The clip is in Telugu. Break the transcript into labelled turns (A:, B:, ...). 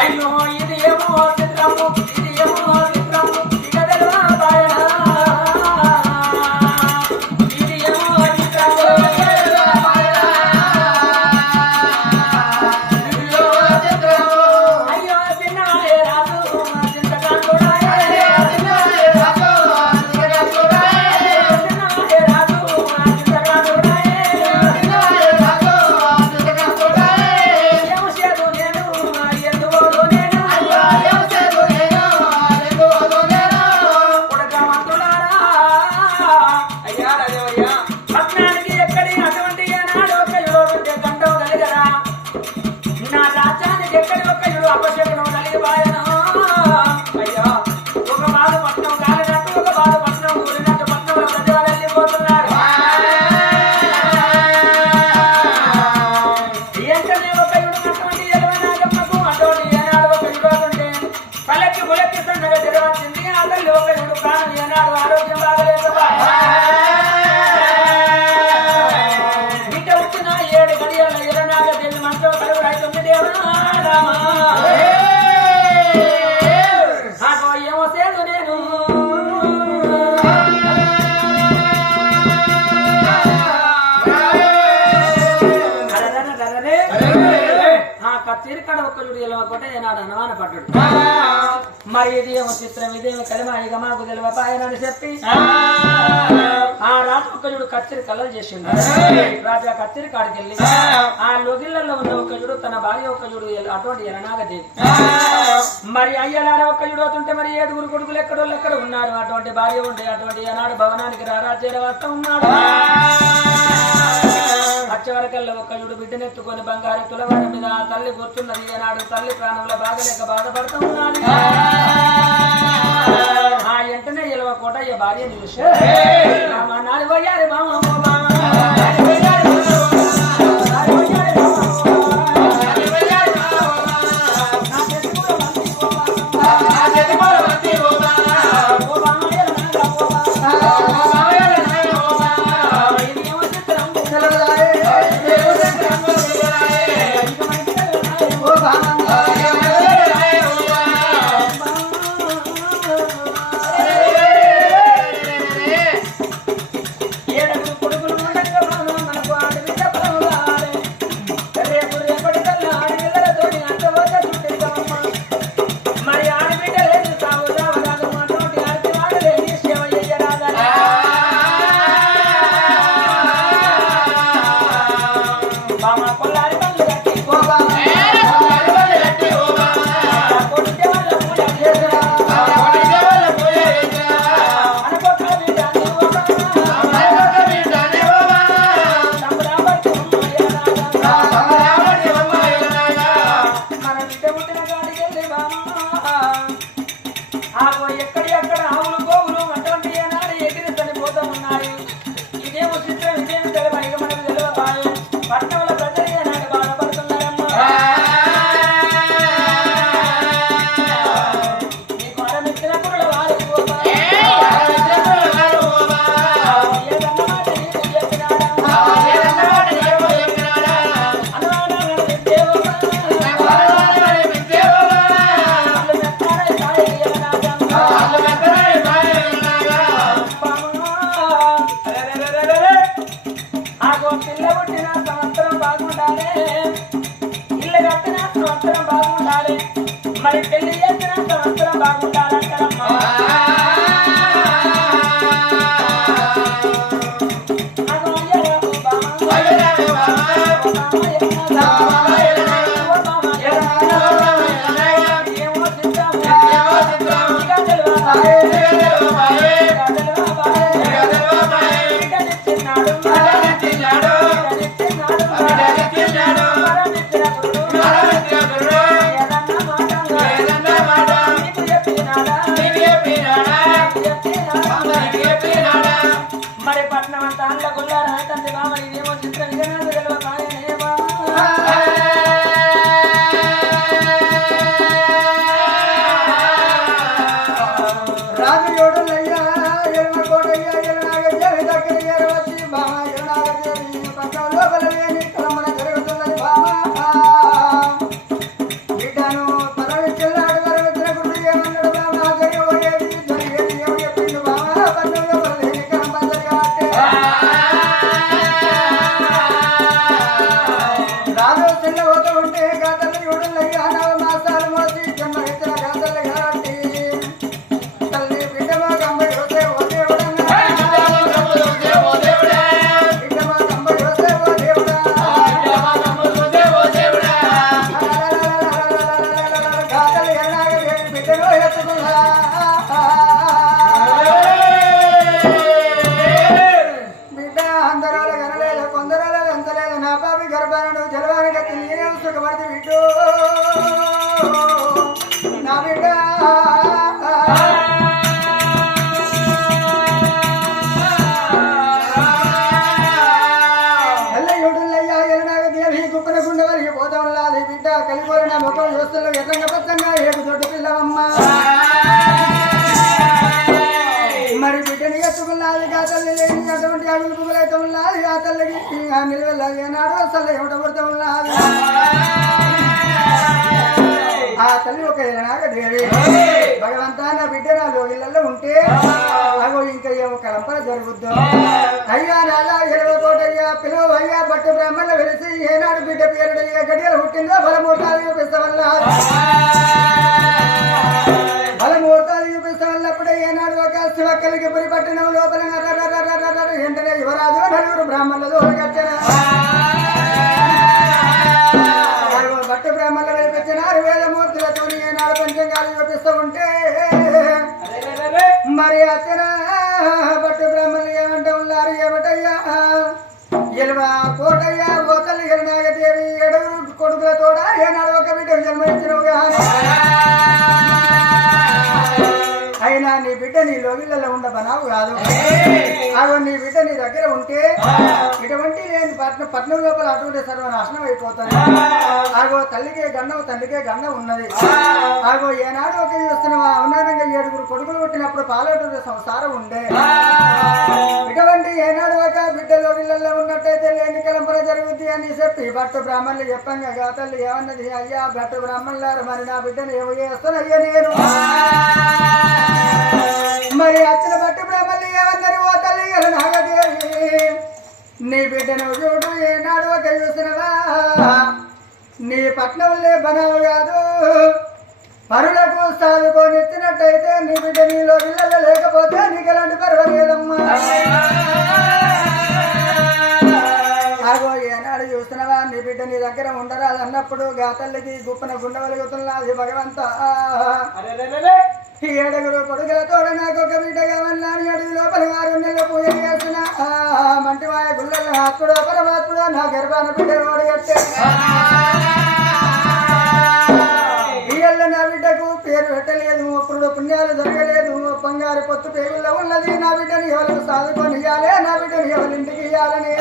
A: అయ్యో ఇది ఏమో తిరుకడ ఒక్కడు ఇలవకుంటే ఏనాడు అనుమాన పడ్డాడు. మరి ఇదేమో చిత్రం ఇదేమో కలిమాడిగా మాకు తెలియపాయనని చెప్పి ఆ. రాజు ఒక్కజుడు కత్తిరి కలలు చేసిండు. రాత్రి ఆ కత్తిరి కాడికి వెళ్ళి ఆ లొగిళ్ళలో ఉన్న ఒక్కజుడు తన భార్య ఒక్కజుడు అటువంటి ఎలనాగదేవి మరి అయ్యలారా ఒక్కజుడు అవుతుంటే మరి ఏడుగురు కొడుకులు ఎక్కడో ఎక్కడ ఉన్నారు? అటువంటి భార్య ఉండే అటువంటి ఏనాడు భవనానికి రారాజ్య వాస్తవం ఉన్నాడు. మత్స్యవర్గంలో ఒక యుడు బిడ్డనెత్తుకొని బంగారు తులవారి మీద తల్లి గుర్తున్నది. ఏనాడు తల్లి ప్రాణంలో బాధ లేక బాధపడుతూ ఉన్నాను ఆ ఎంటనే ఇలవ కోట భార్య నిలిచి మా నాలుగు అయ్యారు మామ. Okay. మరి పట్నం అంతా అండ్ల గుళ్ళ రాయతంది బాబా ఇదేమో చిత్ర
B: నిజమే ఉన్నది ఆ తల్లికి అసలు ఏమిట పడుతూ ఉన్నది ఆ తల్లి ఒక ఏనాగదేవి భగవంతా నా బిడ్డ నా లోగిళ్ళల్లో ఉంటే అగో ఇంకా ఏమో కలంపర జరుగుద్దు. అయ్యా నాలా ఇరవై కోటయ్యా పిలువ అయ్యా పట్టు బ్రాహ్మణ వెలిసి ఏనాడు బిడ్డ పేరుడయ్యా గడియలు పుట్టిందో బలమూర్తాలు చూపిస్తామల్ల. బలమూర్తాలు చూపిస్తావల్లప్పుడే ఏనాడు ఒక శివక్కలికి పురి పట్టిన లోపల. వెంటనే బ్రాహ్మణుల దూరగచ్చిన నాలుగు భట్టు బ్రాహ్మణులు వెలిపించినారు వేదమూర్తులతో ఏనాడు పంచంగాలు చూపిస్తూ ఉంటే మరి అచ్చిన భట్టు బ్రాహ్మణులు ఏమంటూ ఉన్నారు ఏమిటయ్యా? ఎలువ కోటయ్య ఓతల్లి నాగదేవి ఏడుగురు కొడుకులతోడ? ఏనాడు ఒక బిడ్డ జన్మనిచ్చినవుగా? బిడ్డ నీ లోగిళ్ళలో ఉండ బనావు కాదు. అగో నీ బిడ్డ నీ దగ్గర ఉంటే ఇటువంటి లేని పట్నం పట్నం లోపల అటువంటి సర్వనాశనం అయిపోతాను ఆగో తల్లికే గండం తండ్రికే గండం ఉన్నది. ఆగో ఏనాడు ఒక చూస్తున్నావా ఉన్నదంగా ఏడుగురు కొడుకులు పుట్టినప్పుడు పాలటువంటి సంసారం ఉండే. ఇటువంటి ఏనాడు ఒక బిడ్డలో ఇళ్ళల్లో ఉన్నట్టయితే లేని కలంపర జరుగుద్ది అని చెప్పి భట్టు బ్రాహ్మణులు చెప్పంగా తల్లి ఏమన్నది? అయ్యా భట్టు బ్రాహ్మణులారు మరి నా బిడ్డను ఏమో చేస్తాను అయ్యా నేను మరి అచ్చిన భట్టు బ్రాహ్మణులు ఏమన్నారు ఓ తల్లి గల నాగదేవి నీ బిడ్డను చూడు ఏనాడు ఒక చూసినవా? నీ పట్నంలే బనవు కాదు. పరులకు సాదుకొని ఎత్తినట్టయితే నీ బిడ్డ నీలో పిల్లలు లేకపోతే నీకు ఎలాంటి పర్వాలేదమ్మా ఆగో ఏనాడు చూస్తున్నావా నీ బిడ్డ నీ దగ్గర ఉండరాదు అన్నప్పుడు గా తల్లికి గుప్పన గుండవలుగుతున్నది భగవంత. ఏడుగురు కొడుకులతో ఆత్ముడు పరమాత్ముడో నా గర్భాన బిడ్డ ఓడిగట్టే ఇయ్యల్ల నా బిడ్డకు పేరు పెట్టలేదు అప్పుడు పుణ్యాలు జరగలేదు బంగారు పొత్తు పేగుల్లో ఉన్నది. నా బిడ్డని ఎవరికి సాధుకొని ఇయ్యాలి నా బిడ్డను ఎవరింటికి ఇయ్యాలని.